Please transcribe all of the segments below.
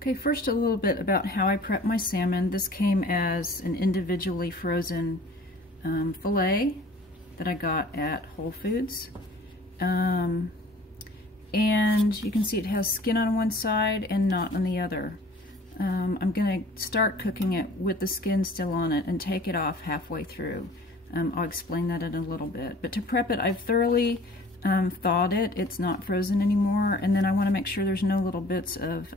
Okay, first a little bit about how I prep my salmon. This came as an individually frozen fillet that I got at Whole Foods. And you can see it has skin on one side and not on the other. I'm going to start cooking it with the skin still on it and take it off halfway through. I'll explain that in a little bit. But to prep it, I've thoroughly thawed it. It's not frozen anymore. And then I want to make sure there's no little bits of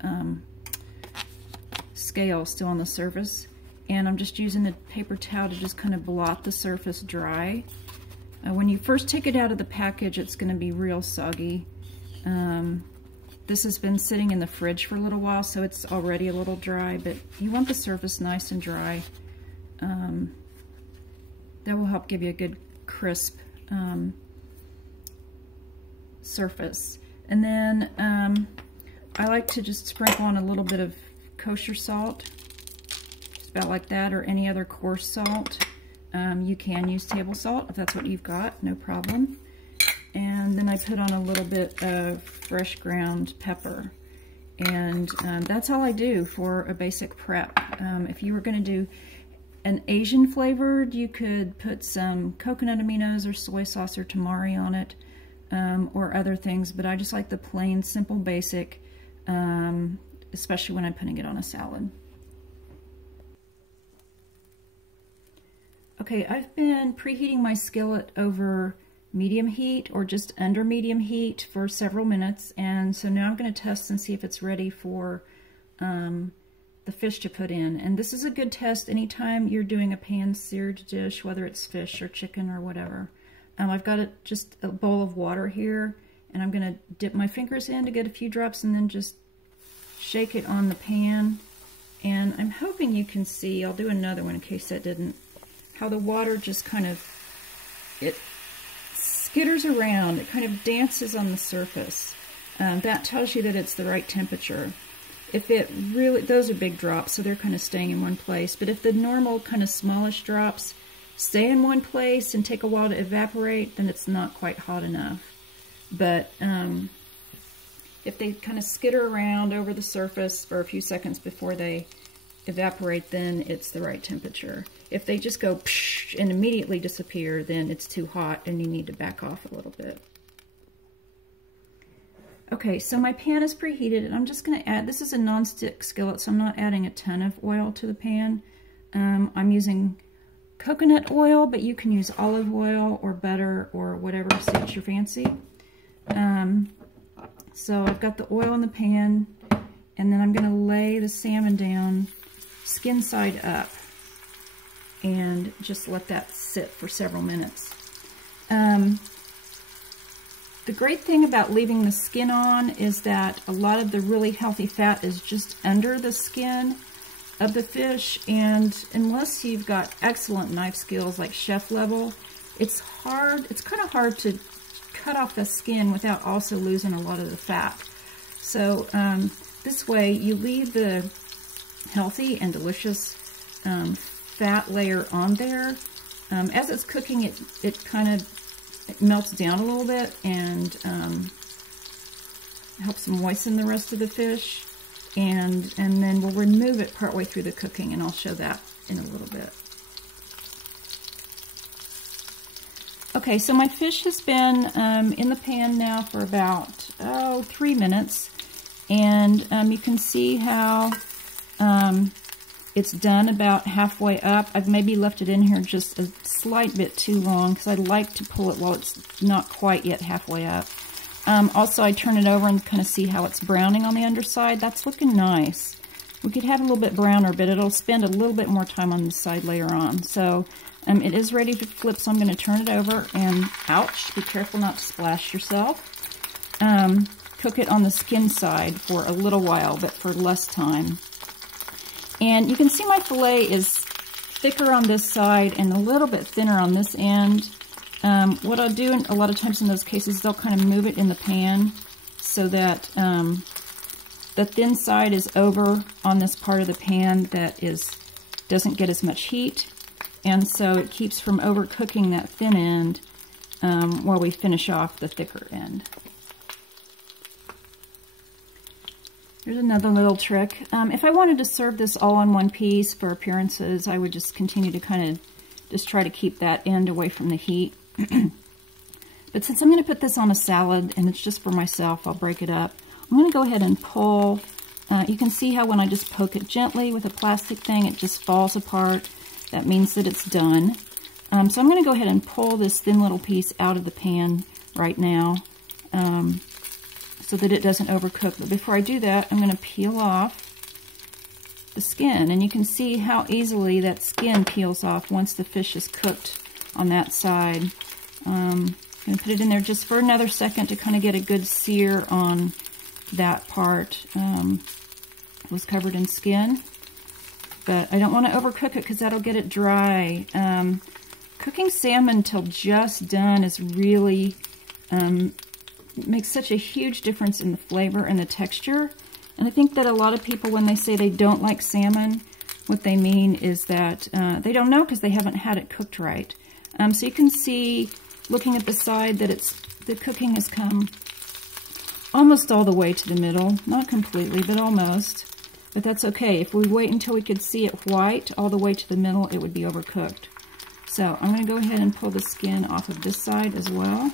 scale still on the surface. And I'm just using a paper towel to just kind of blot the surface dry. When you first take it out of the package, it's going to be real soggy. This has been sitting in the fridge for a little while, so it's already a little dry, but you want the surface nice and dry. That will help give you a good crisp surface. And then I like to just sprinkle on a little bit of kosher salt, just about like that, or any other coarse salt. You can use table salt if that's what you've got, no problem. And then I put on a little bit of fresh ground pepper. And that's all I do for a basic prep. If you were going to do an Asian flavored, you could put some coconut aminos or soy sauce or tamari on it, or other things, but I just like the plain, simple, basic, especially when I'm putting it on a salad. Okay, I've been preheating my skillet over medium heat or just under medium heat for several minutes, and so now I'm going to test and see if it's ready for the fish to put in. And this is a good test anytime you're doing a pan-seared dish, whether it's fish or chicken or whatever. I've got just a bowl of water here, and I'm going to dip my fingers in to get a few drops and then just shake it on the pan. And I'm hoping you can see, I'll do another one in case that didn't, how the water just kind of, it skitters around, it kind of dances on the surface. That tells you that it's the right temperature. If it really, those are big drops, so they're kind of staying in one place, but if the normal kind of smallish drops stay in one place and take a while to evaporate, then it's not quite hot enough. But if they kind of skitter around over the surface for a few seconds before they evaporate, then it's the right temperature. If they just go psh and immediately disappear, then it's too hot and you need to back off a little bit. Okay, so my pan is preheated, and I'm just going to add, this is a non-stick skillet, so I'm not adding a ton of oil to the pan. I'm using coconut oil, but you can use olive oil or butter or whatever suits your fancy. So I've got the oil in the pan, and then I'm going to lay the salmon down skin side up and just let that sit for several minutes. The great thing about leaving the skin on is that a lot of the really healthy fat is just under the skin of the fish, and unless you've got excellent knife skills like chef level, it's kind of hard to cut off the skin without also losing a lot of the fat. So this way you leave the healthy and delicious fat layer on there. As it's cooking, it kind of melts down a little bit and helps moisten the rest of the fish. And then we'll remove it partway through the cooking, and I'll show that in a little bit. Okay, so my fish has been in the pan now for about 3 minutes, and you can see how it's done about halfway up. I've maybe left it in here just a slight bit too long because I'd like to pull it while it's not quite yet halfway up. Also, I turn it over and kind of see how it's browning on the underside. That's looking nice. We could have a little bit browner, but it'll spend a little bit more time on the side later on. So it is ready to flip, so I'm going to turn it over and, ouch, be careful not to splash yourself. Cook it on the skin side for a little while, but for less time. And you can see my fillet is thicker on this side and a little bit thinner on this end. What I'll do a lot of times in those cases, they'll kind of move it in the pan so that the thin side is over on this part of the pan that doesn't get as much heat. And so it keeps from overcooking that thin end while we finish off the thicker end. Here's another little trick. If I wanted to serve this all on one piece for appearances, I would just continue to kind of just try to keep that end away from the heat. But since I'm going to put this on a salad and it's just for myself, I'll break it up. I'm going to go ahead and pull. You can see how when I just poke it gently with a plastic thing, it just falls apart. That means that it's done. So I'm going to go ahead and pull this thin little piece out of the pan right now so that it doesn't overcook. But before I do that, I'm going to peel off the skin. And you can see how easily that skin peels off once the fish is cooked on that side. I'm going to put it in there just for another second to kind of get a good sear on that part. It was covered in skin. But I don't want to overcook it because that'll get it dry. Cooking salmon till just done is really makes such a huge difference in the flavor and the texture. And I think that a lot of people, when they say they don't like salmon, what they mean is that they don't know because they haven't had it cooked right. So you can see, looking at the side, that the cooking has come almost all the way to the middle. Not completely, but almost. But that's okay. If we wait until we could see it white all the way to the middle, it would be overcooked. So I'm going to go ahead and pull the skin off of this side as well.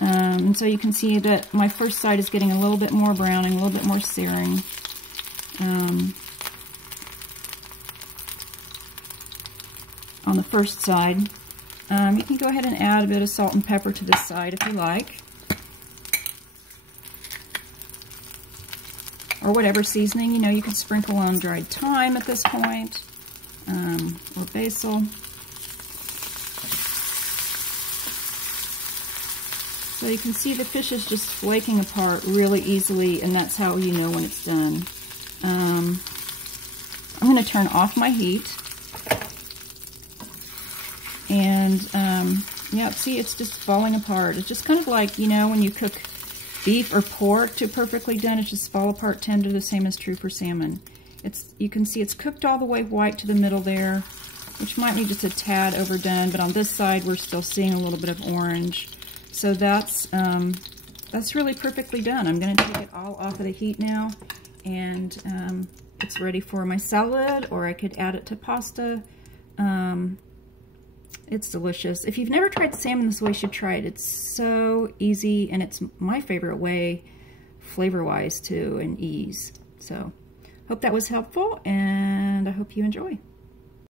And so you can see that my first side is getting a little bit more browning, a little bit more searing. On the first side. You can go ahead and add a bit of salt and pepper to this side if you like. Or whatever seasoning, you know, you can sprinkle on dried thyme at this point, or basil. So you can see the fish is just flaking apart really easily, and that's how you know when it's done. I'm going to turn off my heat. And, yeah, see, it's just falling apart. It's just kind of like, you know, when you cook beef or pork to perfectly done, it just fall apart tender. The same is true for salmon. You can see it's cooked all the way white to the middle there, which might need just a tad overdone, but on this side we're still seeing a little bit of orange. So that's really perfectly done. I'm going to take it all off of the heat now, and it's ready for my salad, or I could add it to pasta. It's delicious. If you've never tried salmon this way, you should try it. It's so easy, and it's my favorite way, flavor-wise too, and ease. So, hope that was helpful, and I hope you enjoy.